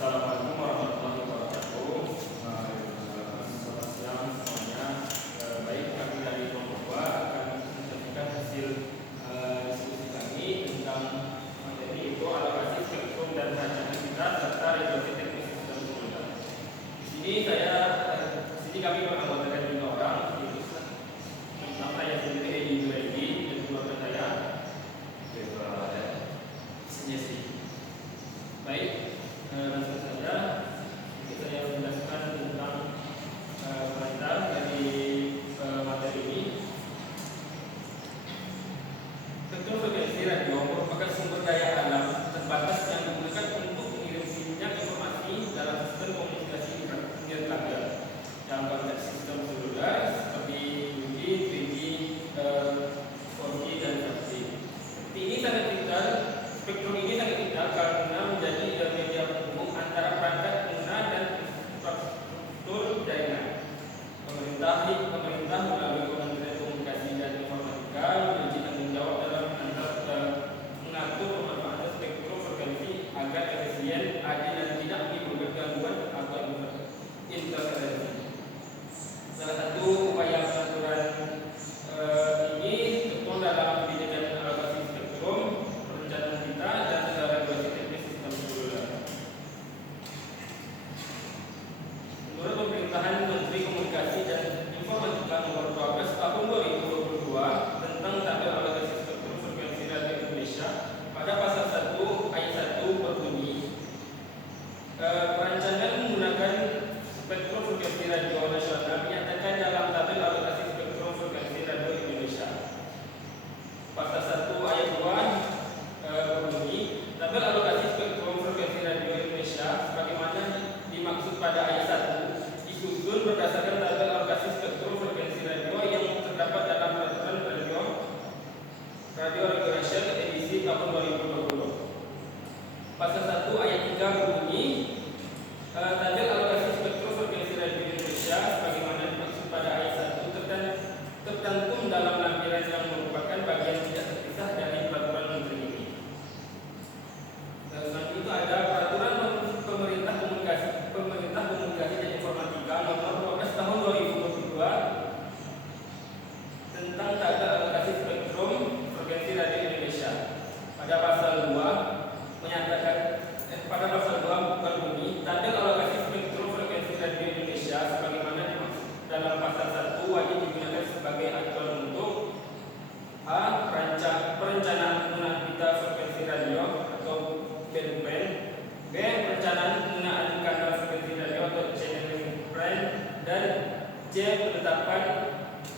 Assalamualaikum warahmatullahi wabarakatuh. Selamat siang semuanya. Baik, kami dari kelompok 2 akan menyampaikan hasil diskusi kami tentang materi itu alokasi spektrum dan rancangan kita serta regulasi teknis sistem seluler. Di sini kami menganggotakan 5 orang. Pertama saya sendiri Edi Juwaidi, dan kedua saya baik. Langsung saja saya menjelaskan tentang pengantar dari materi ini. Spektrum frekuensi radio merupakan sumber daya alam terbatas yang digunakan untuk mengirim sinyal informasi dalam sistem komunikasi nirkabel dalam konteks sistem seluler seperti 2G, 3G, 4G dan 5G. Ini sangat vital. Spektrum ini sangat vital karena menjadi media penghubung antara perangkat pengguna dan infrastruktur jaringan. Pemerintah melalui Kementerian Komunikasi dan Informatika memiliki tanggung jawab dalam mengatur pemanfaatan spektrum frekuensi agar efisien, adil dan tidak menimbulkan gangguan atau interferensi. Salah satu upaya pengaturan ini tertuang dalam kebijakan alokasi spektrum, perencanaan kita dan regulasi teknis sistem seluler. Menurut Pemerintahan Menteri Komunikasi dan Informatika Nomor 12 Tahun 2022 tentang tabel alokasi spektrum frekuensi radio Indonesia, pada pasal 1 ayat 1 berbunyi, perancangan menggunakan spektrum frekuensi radio nasional menyatakan dalam tabel alokasi spektrum frekuensi radio Indonesia. Pasal 1 ayat 2 berbunyi, tabel alokasi spektrum frekuensi radio Indonesia sebagaimana dimaksud pada ayat 1 disusun berdasarkan tabel alokasi spektrum frekuensi radio yang terdapat dalam peraturan radio regulation edisi tahun 2020. Pasal 1 ayat 3 berbunyi, tabel alokasi spektrum frekuensi radio Indonesia sebagaimana dimaksud pada ayat 1 tercantum dalam lampiran yang merupakan bagian tidak terpisah dari peraturan menteri ini. Selain itu ada peraturan pemerintah komunikasi dan informatika nomor 12 tahun 2022 tentang tabel alokasi spektrum frekuensi radio Indonesia. Pada pasal 2 menyatakan pada pasal 2 berbunyi, tabel alokasi spektrum frekuensi radio Indonesia sebagaimana dimaksud dalam pasal 1 wajib digunakan sebagai acuan untuk a. perencanaan penggunaan pita frekuensi radio atau band, b. perencanaan penggunaan kanal frekuensi radio atau channeling plan, dan c. penetapan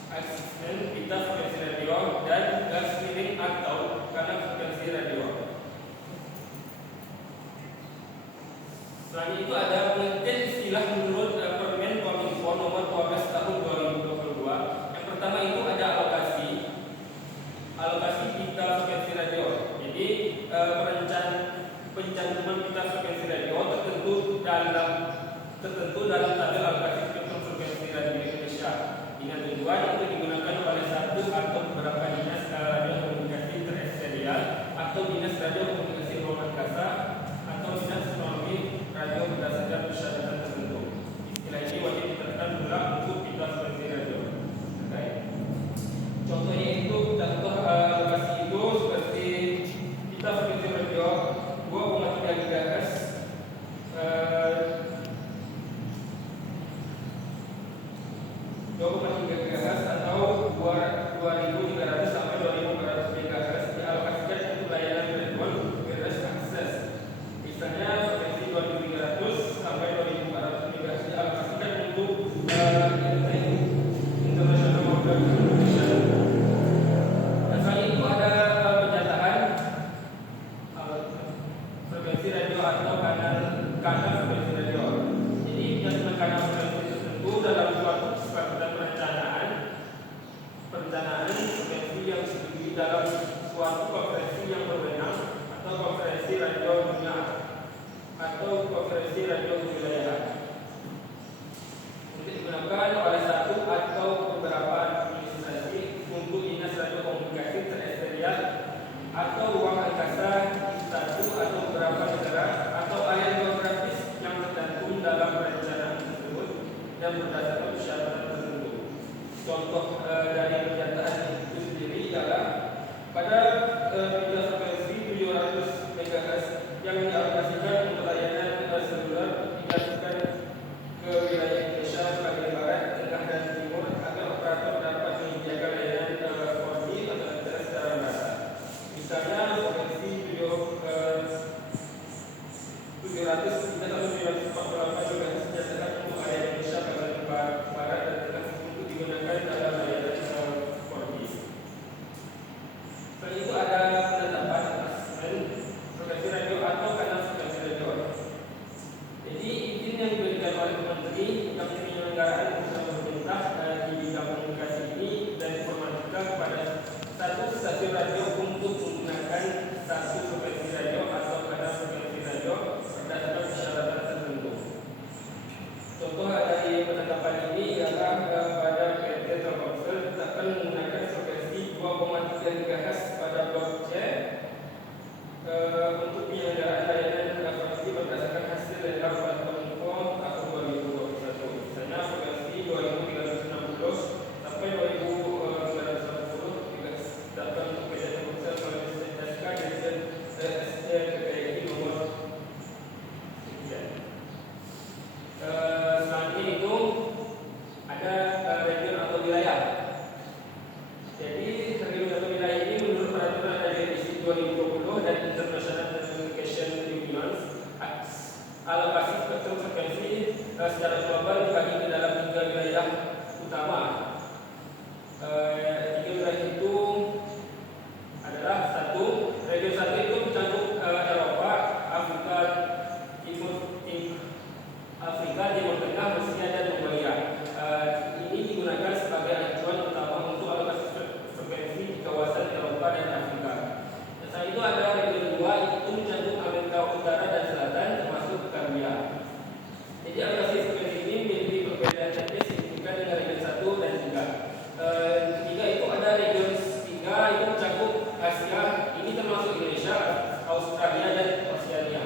asesmen pita frekuensi radio dan gas miring atau kanal frekuensi radio. Selain itu ada pengertian istilah menurut Permen Kominfo nomor 12 tahun 2022. Yang pertama itu ada alokasi pita frekuensi radio. Jadi pencantuman pita frekuensi radio tertentu dalam tabel alokasi spektrum frekuensi radio Indonesia dengan tujuan untuk digunakan oleh satu atau beberapa dinas radio komunikasi terestrial atau dinas radio komunikasi ruang angkasa atau dinas melalui radio berdasarkan persyaratan tertentu. Istilah ini wajib diterapkan pula untuk pita frekuensi radio. Contohnya itu alokasi itu seperti pita frekuensi radio 2,3 GHz, 2,3 GHz atau 2.300 sampai 2.400 MHz dialokasikan untuk layanan telepon wireless access. Misalnya frekuensi 2.300 sampai 2.400 MHz dialokasikan untuk international mobile communication. Dan selain itu ada penyataan frekuensi radio atau kanal frekuensi radio. Jadi penyataan kanal frekuensi tertentu dalam suatu kesepakatan perencanaan frekuensi yang disetujui dalam suatu konferensi yang berwenang atau konferensi radio dunia atau konferensi radio kewilayahan. Untuk digunakan oleh satu atau beberapa administrasi untuk dinas radio komunikasi terestrial atau ruang angkasa di satu atau beberapa negara atau area geografis berdasarkan persyaratan tertentu. Contoh dari pernyataan itu sendiri ialah pada bidang frekuensi 700 MHz yang dialokasikan untuk layanan seluler dialihkan ke wilayah Indonesia bagian barat, tengah dan timur agar operator dapat menyediakan layanan 4G atau internet secara merata. Misalnya frekuensi 700 atau 748 MHz dinyatakan untuk area Indonesia bagian barat dan tengah untuk digunakan dalam layanan 4G. Selain itu ada penetapan frekuensi radio atau kanal frekuensi radio. Jadi izin yang diberikan oleh Menteri tentang penyelenggaraan usaha pemerintah di bidang komunikasi ini dan informatika kepada satu stasiun radio untuk menggunakan satu frekuensi radio atau kanal frekuensi radio berdasarkan persyaratan tertentu. Contoh dari penetapan ini ialah pada PT Telkomsel akan menggunakan frekuensi 2,3 GHz pada blok C untuk penyelenggaraan layanan frekuensi berdasarkan hasil lelang Kominfo tahun 2021. Misalnya frekuensi 2360 sampai 2340 dapat untuk PT Telkomsel melalui SK Dirjen SDPPI nomor sekian. Selanjutnya itu ada region atau wilayah. Jadi region atau wilayah ini menurut peraturan radio edisi 2020 dan International Telecommunication Union, alokasi spektrum frekuensi secara global dibagi ke dalam 3 wilayah utama. 3 wilayah itu adalah region 1 itu mencakup Eropa, Afrika, Timur Tengah, Asia dan Mongolia. Ini digunakan sebagai acuan utama untuk alokasi frekuensi di kawasan Eropa dan Afrika. Setelah itu ada region 2 itu mencakup Amerika Utara dan Selatan termasuk Karibia. Jadi alokasi frekuensi ini memiliki perbedaan teknis signifikan dengan region 1 dan 3. Ketiga itu ada region 3 itu mencakup Asia, ini termasuk Indonesia, Australia dan Oceania.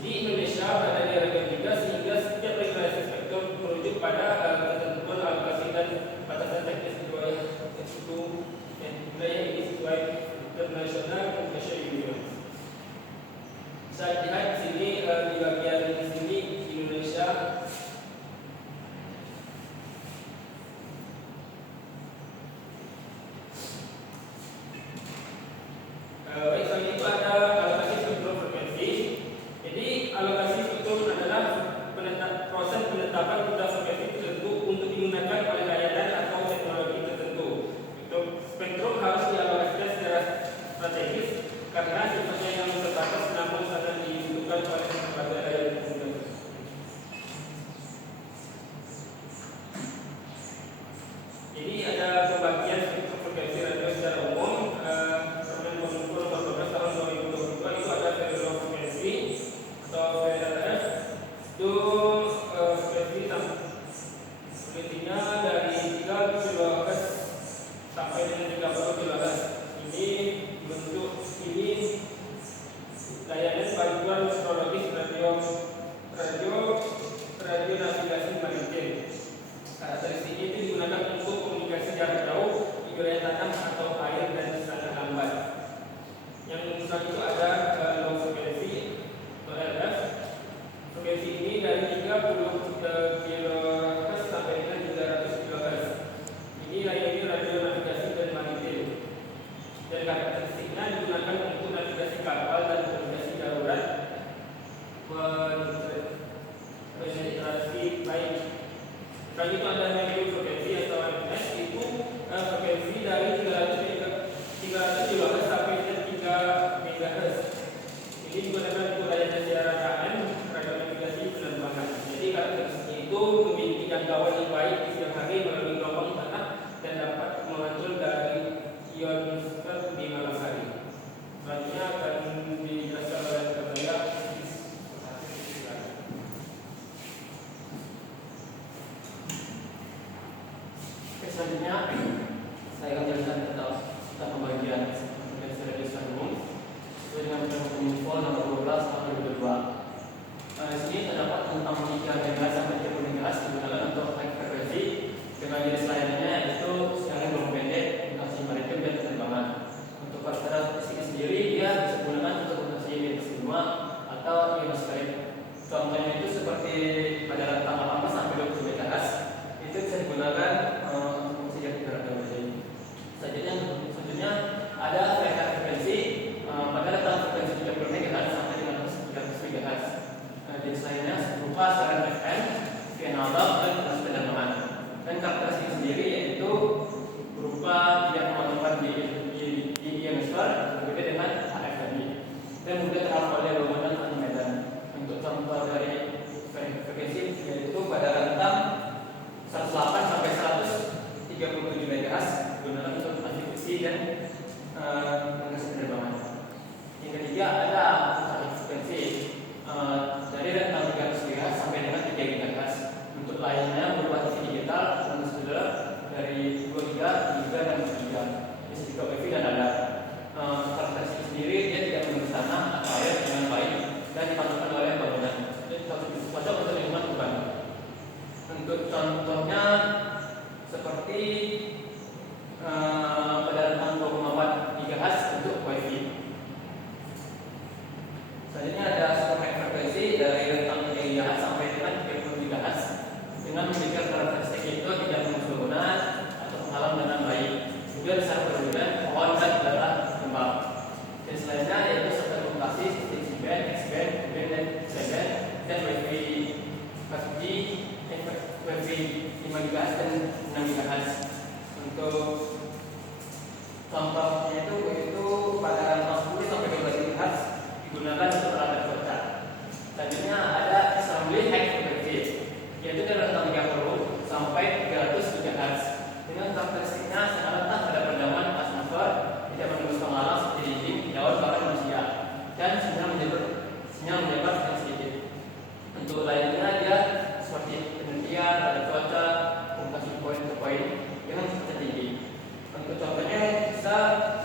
Di Indonesia berada di region 3 sehingga setiap regulasi spektrum merujuk pada ketentuan alokasi dan batasan teknis wilayah ini sesuai International Communication Union. Saya lihat di sini di bagian sini Indonesia. Baik, selanjutnya itu ada alokasi spektrum frekuensi. Jadi alokasi spektrum adalah proses penetapan pita frekuensi tertentu untuk digunakan oleh layanan atau teknologi tertentu. Spektrum harus dialokasikan secara strategis karena sifatnya yang terbatas namun sangat dibutuhkan oleh berbagai layanan tertentu. Jadi ada pembagian spektrum frekuensi radio secara umum. Tahun 2022 itu ada variable frekuensi atau VRF. Itu frekuensinya dari 3 kHz sampai dengan 30 kHz. Ini bentuk ini layanan bantuan meteorologis radio navigasi maritim. Karakteristik ini digunakan untuk komunikasi jarak jauh di wilayah tanah atau air dan sangat lambat. Yang selanjutnya itu ada low frekuensi atau LF. Frekuensi ini dari 30 kHz sampai dengan 300 kHz. Ini layanan radio navigasi dan maritim. Dan karakteristiknya digunakan untuk navigasi kapal dan komunikasi darurat, penetrasi baik. Selanjutnya ada medium frekuensi atau MNS, itu frekuensi dari 300 kHz sampai dengan 3 MHz. Ini digunakan untuk layanan siaran AM, radio navigasi penerbangan. Jadi karakteristiknya itu memiliki jangkauan yang baik di siang hari melalui gelombang tanah dan dapat mengatur dari ionosfer di malam hari. Selanjutnya akan dijelaskan oleh saya. Selanjutnya saya akan menjelaskan tentang pembagian frekuensi radio secara umum sesuai dengan peraturan Kominfo nomor 12 tahun 2002. Di sini terdapat tentang 3 MHz sampai 30 MHz digunakan untuk high Contohnya itu seperti pada rentang 18 sampai 20 MHz itu bisa digunakan untuk menjadi radio. Selanjutnya ada frekuensi pada rentang frekuensi 30 MHz sampai dengan 300 MHz. Jenis lainnya berupa siaran FM, TV analog, dan transfer dalaman. Dan karakteristik sendiri yaitu berupa tidak memanfaatkan di ionosfer berbeda dengan HF tadi, dan mudah terhalang oleh bangunan atau medan. Untuk contoh dari frekuensi yaitu pada rentang 108 sampai 137 MHz digunakan untuk transmisi dan transfer penerbangan. Yang ketiga ada frekuensi dari rentang 300 MHz sampai dengan 3 GHz. Untuk lainnya berupa TV digital, transceiver dari 2 giga dan 4 giga. Bisa juga WiFi dan ada. Karakteristik sendiri dia tidak menembus tanah atau air dengan baik dan dipantulkan oleh bangunan. Cocok untuk lingkungan urban. Untuk contohnya seperti pada rentang 24 GHz untuk WiFi. Selanjutnya ada super frekuensi dari rentang 3 GHz sampai dengan 30 GHz dengan memberikan karakteristik itu tidak menembus bangunan atau menghalang dengan baik. Juga bisa berbeda pohon dan darah lembab. Jenis lainnya yaitu satelit komunikasi seperti C-band, X-band, U-band, dan C-band, dan WiFi 5G, WiFi 5 GHz dan 6 GHz. Untuk contohnya itu pada rentang 10 sampai 12 GHz digunakan untuk radar cuaca. Selanjutnya ada assembly high frequency, yaitu dari rentang 30 sampai 300 GHz. Dengan karakteristiknya sangat rentan pada peredaman atmosfer, tidak menembus penghalang seperti dinding, daun, bahkan manusia, dan sinyal menyebar yang sedikit. Untuk lainnya dia seperti penelitian, radar cuaca, komunikasi poin ke poin dengan kecepatan tinggi. Untuk contohnya bisa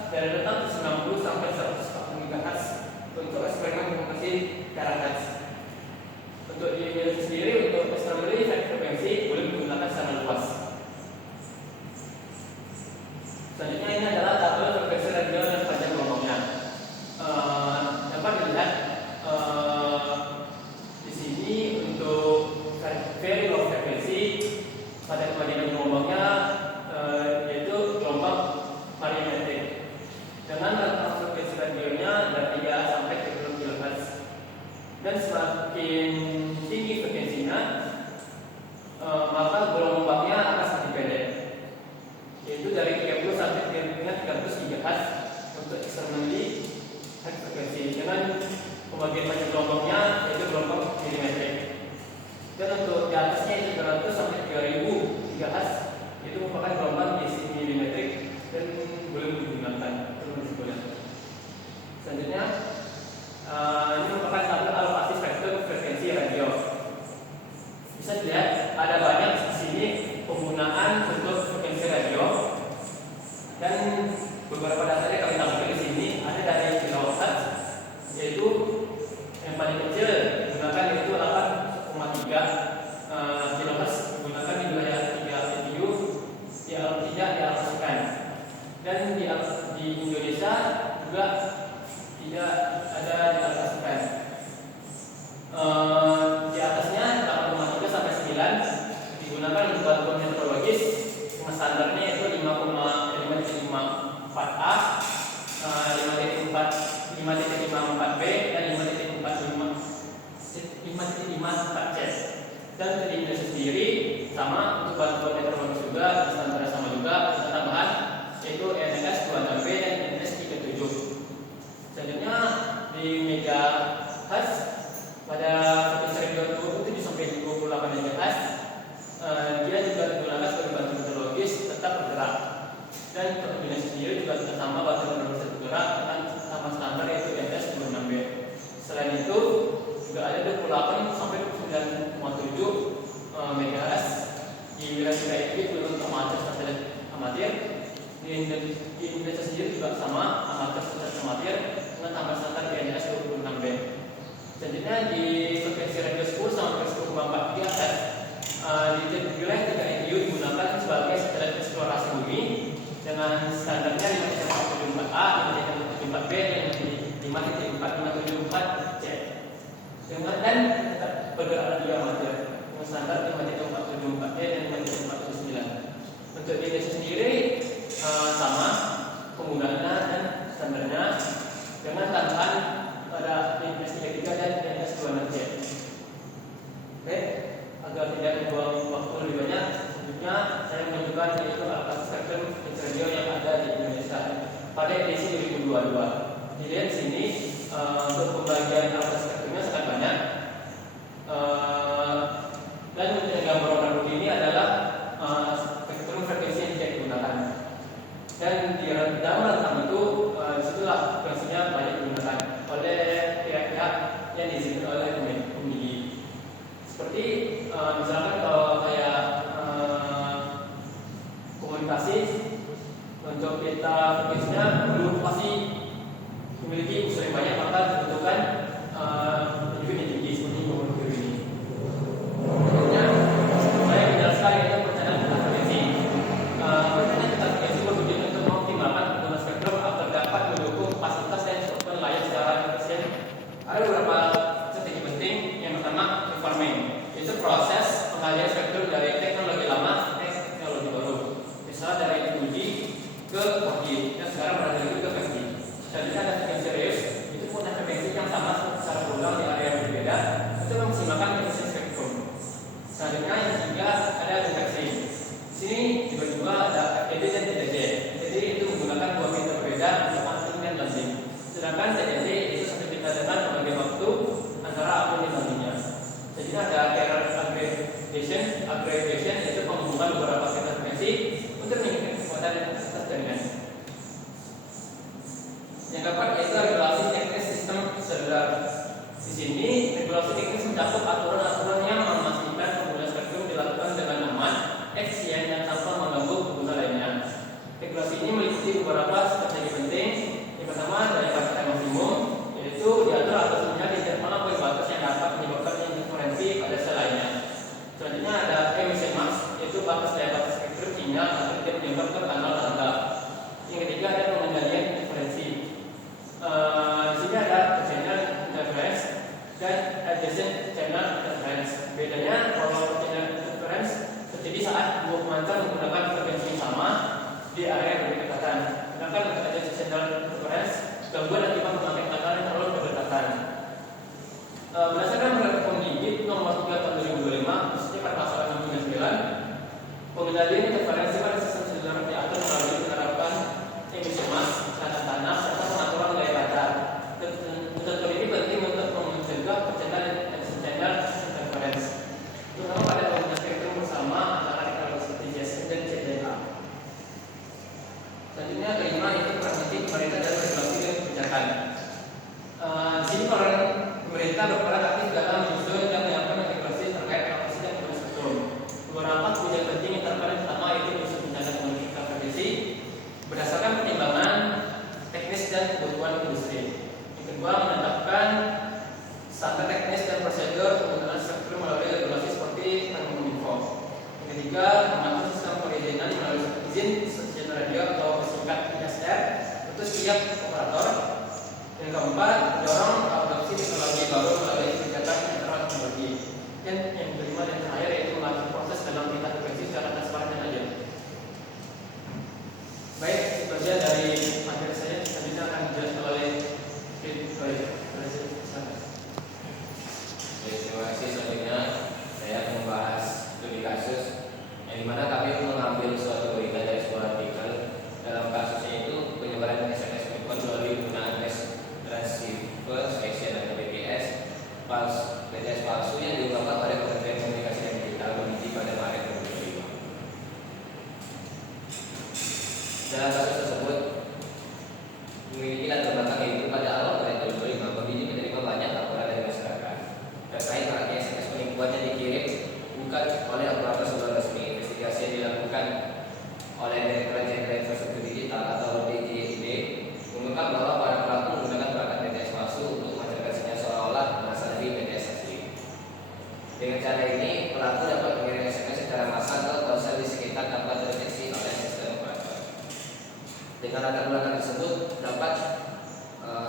dari rentang 90 sampai 140 MHz untuk eksperimen komunikasi terakhir. Untuk di Indonesia sendiri untuk assembly high frekuensi boleh digunakan secara luas. Selanjutnya ini adalah tabel frekuensi radio dan panjang gelombangnya. Dapat dilihat di sini untuk very low frekuensi pada kebanyakan gelombangnya yaitu gelombang variometrik dengan rentang frekuensi radionya dari 3 sampai 30 kHz. Dan semakin tinggi frekuensinya maka gelombangnya akan semakin pendek, yaitu dari 30 sampai dengan 300 GHz untuk extremely high frekuensi dengan pembagian panjang gelombangnya yaitu gelombang milimetrik. Dan untuk di atasnya itu 300 sampai 3000 GHz itu merupakan gelombang milimetrik dan boleh digunakan. Selanjutnya ini merupakan tabel alokasi spektrum frekuensi radio. Bisa dilihat ada banyak di sini penggunaan untuk frekuensi radio, dan beberapa datanya kami tampilkan di sini. Ada dari kilohertz, yaitu yang paling kecil digunakan yaitu 8,3 kilohertz digunakan di wilayah 3 MTU yang tidak dialokasikan, dan di Indonesia juga tidak ada dialokasikan. Di atasnya 8,3 sampai 9 digunakan untuk bantuan meteorologis dengan standarnya yaitu 5,54A, 5.54B dan 5.54C. Dan di Indonesia sendiri sama untuk bantuan meteorologis juga standarnya sama juga, ada tambahan yaitu NS 26B dan NS 37. Selanjutnya di megahertz pada frekuensi radio 27 sampai 28 MHz dia juga digunakan sebagai bantuan meteorologis tetap bergerak. Dan untuk Indonesia sendiri juga sama bantuan meteorologis bergerak dengan sama standar yaitu NS 26B. Selain itu juga ada 28 sampai 29,7 MHz di wilayah ini belum amatir satelit amatir. Di Indonesia sendiri juga sama amatir satelit amatir dengan tambah standar NS 26B. Selanjutnya di frekuensi radio 10 sampai 10,4 GHz di wilayah 3 MTU digunakan sebagai satelit eksplorasi bumi dengan standarnya 5.44A, 5.44B dan 5.4574C. Dan pergerakan juga amatir dengan standar 5.474 dan 5.409. Untuk Indonesia sendiri sama penggunaannya dan standarnya dengan tambahan pada IPS 33 dan IPS 26C. Oke, agar tidak membuang waktu lebih banyak, selanjutnya saya menunjukkan yaitu alat spektrum infrared yang ada di Indonesia pada edisi 2022. Dilihat di sini untuk pembagian alat spektrumnya sangat banyak. Dan untuk gambar warna putih ini adalah spektrum frekuensi yang tidak digunakan. Dan di dalam rentang itu disitulah frekuensinya banyak digunakan oleh pihak-pihak yang diizinkan oleh pemilih. Seperti misalkan kalau kayak komunikasi, untuk kita frekuensinya perlu pasti memiliki unsur yang banyak, maka dibutuhkan unit yang tinggi seperti komunikasi ini. Selanjutnya saya menjelaskan yaitu perencanaan peta frekuensi. Perencanaan peta frekuensi bertujuan untuk mengoptimalkan penggunaan spektrum agar dapat mendukung fasilitas dan cakupan layan secara efisien. Ada beberapa strategi penting. Yang pertama, reforming, itu proses pengalihan spektrum dari teknologi lama ke teknologi baru, misalnya dari 2G ke 4G yang sekarang berada di ke 5G. Selanjutnya ada frekuensi reuse, itu punya frekuensi yang sama secara berulang di area yang berbeda untuk memaksimalkan efisiensi spektrum. Selanjutnya yang ketiga ada multiplexing. Di sini tiba-tiba ada FDD dan TDD. TDD itu menggunakan dua filter berbeda untuk sampling dan lansing. Sedangkan TDD itu satu filter dengan pembagian waktu antara akun dan lansingnya. Jadi ada error aggregation yaitu penghubungan beberapa filter frekuensi untuk meningkatkan kekuatan kapasitas jaringan. Yang keempat yaitu regulasi teknis sistem seluler. Di sini regulasi teknis mencakup aturan-aturan yang memastikan penggunaan spektrum dilakukan dengan aman, efisien dan tanpa mengganggu pengguna lainnya. Regulasi ini meliputi beberapa strategi penting. Yang pertama dari batas maksimum, yaitu diatur atasnya di melampaui batas yang dapat menyebabkan interferensi pada sel lainnya. Selanjutnya ada emission max, yaitu batas daya batas spektrum sinyal agar tidak menyebar ke kanal tanda. Yang ketiga ada pengendalian interferensi. Di sini ada channel interference dan adjacent channel interference. Bedanya kalau channel interference terjadi saat dua pemancar menggunakan frekuensi yang sama di area yang berdekatan. Sedangkan untuk adjacent channel interference gangguan akibat memakai kanal yang terlalu berdekatan. Berdasarkan peraturan Digit nomor 3 tahun 2025, khususnya pada pasal 69, pengendalian interferensi pada sistem seluler diatur melalui penerapan emission mask, tata tanah, serta pengaturan daya kata. Ketentuan ini penting untuk mencegah percetakan channel interference, terutama pada penggunaan spektrum bersama antara teknologi seperti GSM dan CDMA. Selanjutnya kelima yaitu peran penting pemerintah dalam regulasi dan kebijakan. Di sini pemerintah berperan aktif dalam menyusun dan menyiapkan regulasi terkait alokasi dan penggunaan spektrum. Beberapa kebijakan penting yang terkait pertama yaitu menyusun rencana komunikasi frekuensi berdasarkan pertimbangan teknis dan kebutuhan industri. Yang kedua, menetapkan standar teknis dan prosedur penggunaan spektrum melalui regulasi seperti Kominfo. Yang ketiga, mengatur sistem perizinan melalui izin stasiun radio atau singkat ISR untuk setiap operator. Yang keempat, mendorong adopsi teknologi baru melalui kebijakan teknologi. Dan yang kelima dan terakhir yaitu mengatur proses dalam pita frekuensi secara transparan dan adil. Baik, itu saja dari materi saya. Selanjutnya akan dijelaskan oleh Terima kasih. Selanjutnya saya akan membahas studi kasus yang dimana kami mengambil suatu berita dari sebuah artikel. Dalam kasusnya itu penyebaran SMS penipuan melalui penggunaan tes transceiver section atau BTS palsu yang diungkapkan pada Kementerian Komunikasi dan Digital Kominfo pada Maret 2005. Dalam kasus tersebut memiliki latar belakang yaitu pada awal tahun 2005 Kominfo menerima banyak laporan dari masyarakat terkait maraknya SMS penipuan yang dikirim bukan oleh operator seluler resmi. Investigasi yang dilakukan oleh Direktorat Jenderal Infrastruktur Digital atau DJID mengungkap bahwa para pelaku menggunakan perangkat BTS palsu untuk memancarkan sinyal seolah-olah berasal dari BTS asli. Dengan cara ini, pelaku dapat mengirim SMS secara massal ke ponsel di sekitar tanpa terdeteksi oleh sistem operator. Dengan latar belakang tersebut dapat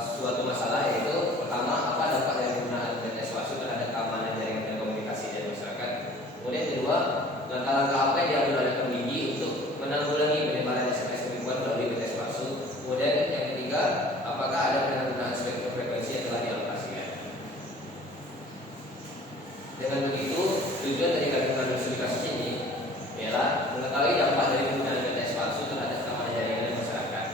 suatu masalah yaitu pertama, apa dampak dari penggunaan BTS palsu terhadap keamanan jaringan Dengan begitu, tujuan dari kandungan studi kasus ini ialah mengetahui dampak dari penggunaan BTS palsu terhadap keamanan jaringan dan masyarakat.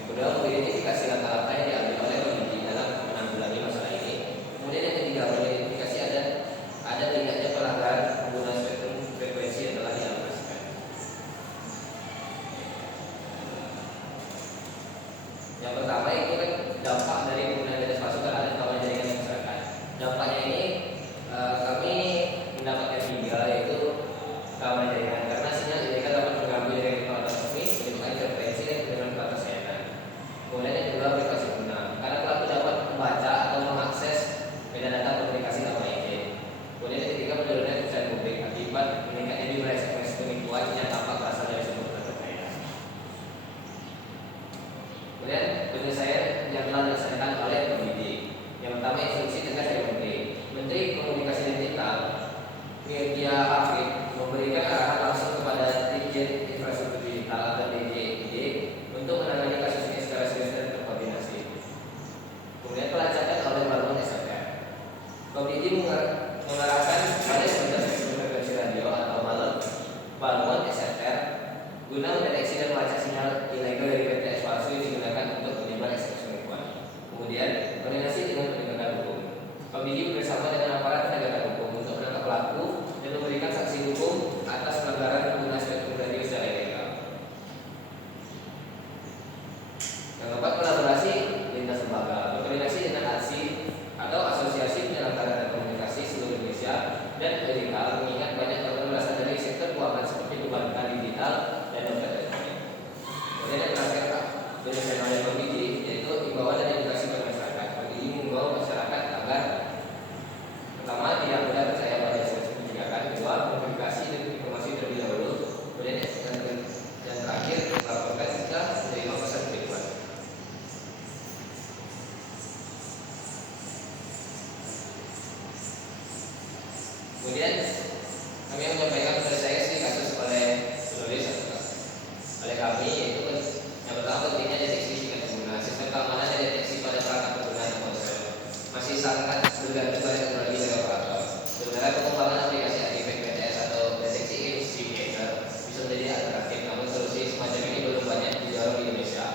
Yang kedua, mengidentifikasi langkah-langkah yang diambil oleh peneliti dalam menanggulangi masalah ini. Kemudian yang ketiga, mengidentifikasi ada tidaknya pelanggaran penggunaan spektrum frekuensi yang telah dialokasikan. Yang pertama itu kan dampak dari penggunaan BTS palsu terhadap keamanan jaringan dan masyarakat. Dampaknya ini kami mendapatkan 3, yaitu keamanan jaringan karena sinyal ilegal dapat mengganggu jaringan peralatan resmi, menyebabkan interferensi dan kemudian peralatan layanan. Kemudian yang kedua, privasi pengguna karena pelaku dapat membaca atau mengakses metadata komunikasi tanpa izin. Kemudian yang ketiga, menurunnya kepercayaan publik akibat meningkatnya jumlah SMS penipuan yang tampak berasal dari sumber terpercaya. Kemudian penyelesaian yang telah dilaksanakan oleh penyidik. Yang pertama, instruksi tegas dari Menteri Komunikasi dan Digital Mirja Hafid memberikan arahan langsung kepada Dirjen Infrastruktur Digital atau DJID untuk menangani kasus ini secara serius dan terkoordinasi. Kemudian pelacakan oleh balon SRR. Komite mengarahkan pada spektrum frekuensi radio atau balon SRR guna mendeteksi dan melacak sinyal ilegal dari BTS palsu yang digunakan untuk menyebar SMS penipuan. Kemudian koordinasi dengan penegakan hukum. Komite bersama dengan aparat penegakan hukum untuk menangkap pelaku dan memberikan sanksi hukum atas pelanggaran penggunaan spektrum radio secara ilegal. Yang keempat, kolaborasi lintas lembaga. Berkoordinasi dengan ASI atau Asosiasi Penyelenggara dan Komunikasi Seluruh Indonesia dan digital, mengingat banyak korban berasal dari sektor keuangan seperti perbankan digital dan dompet elektronik. Kemudian yang terakhir, penyelesaian oleh komite yaitu imbauan dan edukasi kepada masyarakat. Komite mengimbau masyarakat agar pertama, tidak mudah percaya pada SMS pencegahan. Kedua, verifikasi dan informasi terlebih dahulu. Kemudian yang terakhir, melaporkan jika menerima pesan penipuan. Kemudian kami menyampaikan kepada saya sih kasus oleh penulis oleh kami, yaitu yang pertama pentingnya deteksi tingkat pengguna. Sistem keamanan dan deteksi pada perangkat pengguna dan ponsel masih sangat bergantung pada teknologi dari operator. Sebenarnya pengembangan aplikasi artifact BTS atau deteksi investigator bisa menjadi alternatif, namun solusi semacam ini belum banyak didorong di Indonesia.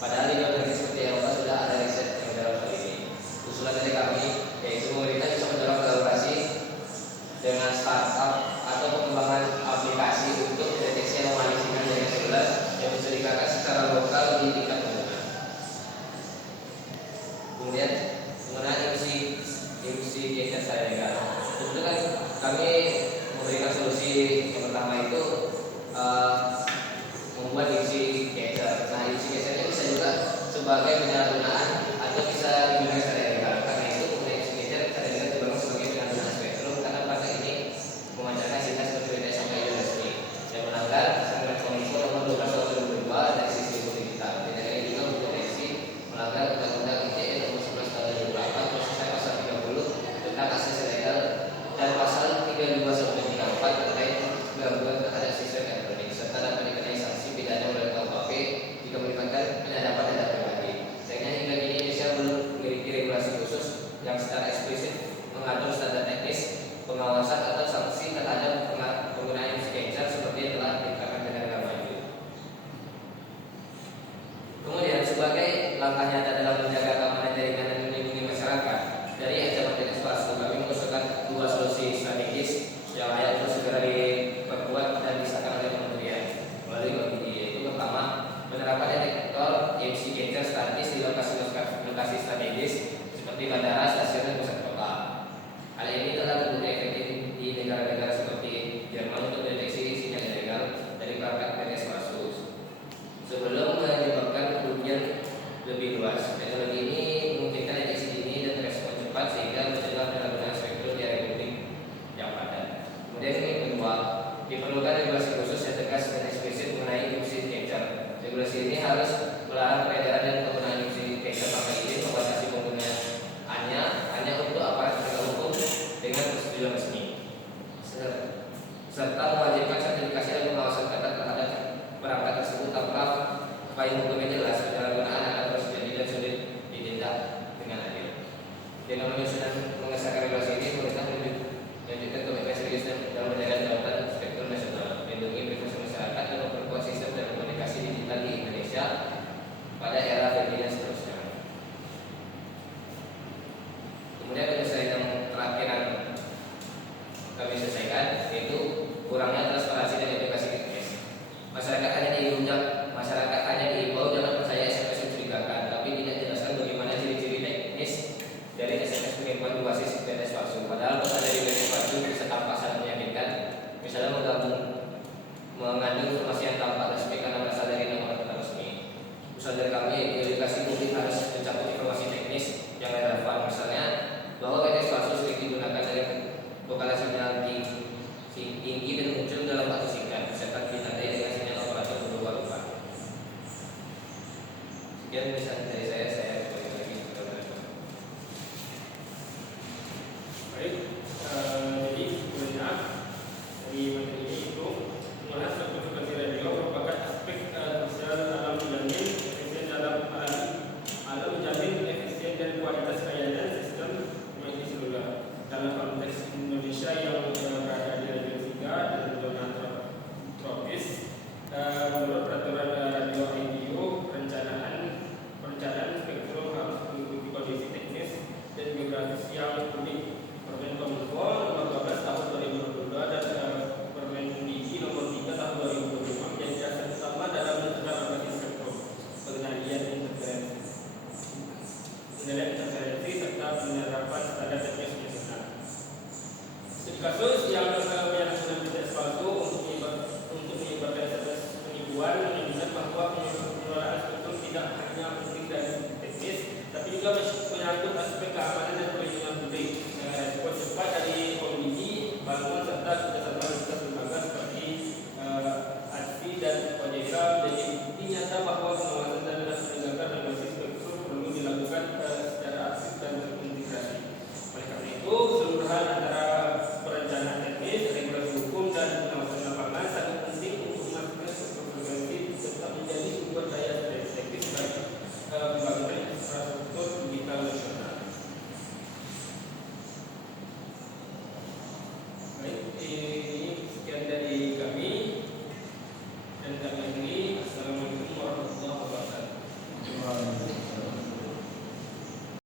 Padahal di negara seperti Eropa sudah ada riset yang mendorong hal ini. Usulan dari kami yaitu pemerintah bisa mendorong kolaborasi dengan startup atau pengembangan aplikasi untuk deteksi anomali sinyal jaringan seluler yang bisa digunakan secara lokal di tingkat pengguna. Kemudian mengenai investigator secara legal, tentu kan kami memberikan solusi yang pertama itu membuat investigator. Nah, investigator ini bisa juga sebagai penyalahgunaan atau bisa digunakan secara legal. Karena itu penggunaan investigator secara legal terbangun sebagai penyalahgunaan spektrum karena praktek ini memancarkan sinyal seperti BTS sampai izin resmi dan melanggar Peraturan Kominfo nomor 12 tahun 2002 dari sisi hukum digital. Tindakan ini juga berpotensi melanggar Undang-Undang ITE nomor 11 tahun 2008 khususnya pasal 30 tentang akses ilegal dan pasal 32 sampai 34 terkait gangguan terhadap sistem elektronik serta dapat dikenai sanksi pidana oleh KUHP jika melibatkan penyadapan data pribadi. Sayangnya hingga kami selesaikan, yaitu kurangnya transparansi dan edukasi teknis. Masyarakat hanya diimbau jangan percaya SMS mencurigakan, tapi tidak jelaskan bagaimana ciri-ciri teknis dari SMS penipuan berbasis BTS palsu. Padahal pesan dari BTS palsu bisa tampak sangat meyakinkan, misalnya mengandung informasi yang tampak resmi karena berasal dari nama resmi. Usaha dari kami yaitu edukasi publik harus mencakup informasi teknis yang relevan, misalnya bahwa BTS palsu sering digunakan dari lokasi sinyal tinggi dan muncul dalam waktu singkat, serta ditandai dengan sinyal operator berubah-ubah. Sekian pesan dari saya kembali lagi kepada Bapak. Baik, jadi sebenarnya dari materi ini itu mengenai frekuensi radio merupakan aspek krusial dalam menjamin efisien efisien dan kualitas layanan sistem komunikasi seluler dalam konteks Indonesia yang berada di region 3 dan zona tropis. Menurut peraturan radio ITU, perencanaan spektrum harus mengikuti kondisi teknis dan geografis yang unik. Permen Kominfo nomor 12 tahun 2022 dan Permen Digi nomor 3 tahun 2025 menjadi dasar utama dalam menentukan spektrum, pengendalian interferensi serta penerapan standar teknis nasional. Di kasus yang penyalahgunaan BTS palsu untuk menyebarkan SMS penipuan, menunjukkan bahwa pengelolaan spektrum tidak hanya penting dari teknis, tapi juga menyangkut aspek keamanan dan perlindungan publik. Respon cepat dari Komisi bantuan serta kerjasama lintas lembaga seperti ASFI dan OJK menjadi bukti nyata bahwa pengawasan dan penegakan regulasi spektrum perlu dilakukan secara aktif dan terintegrasi. Oleh karena itu, keseluruhan antara perencanaan teknis, regulasi hukum dan pengawasan lapangan sangat penting untuk memastikan spektrum frekuensi tetap menjadi sumber daya teknis bagi pembangunan infrastruktur digital nasional. Baik, ini sekian dari kami dan kami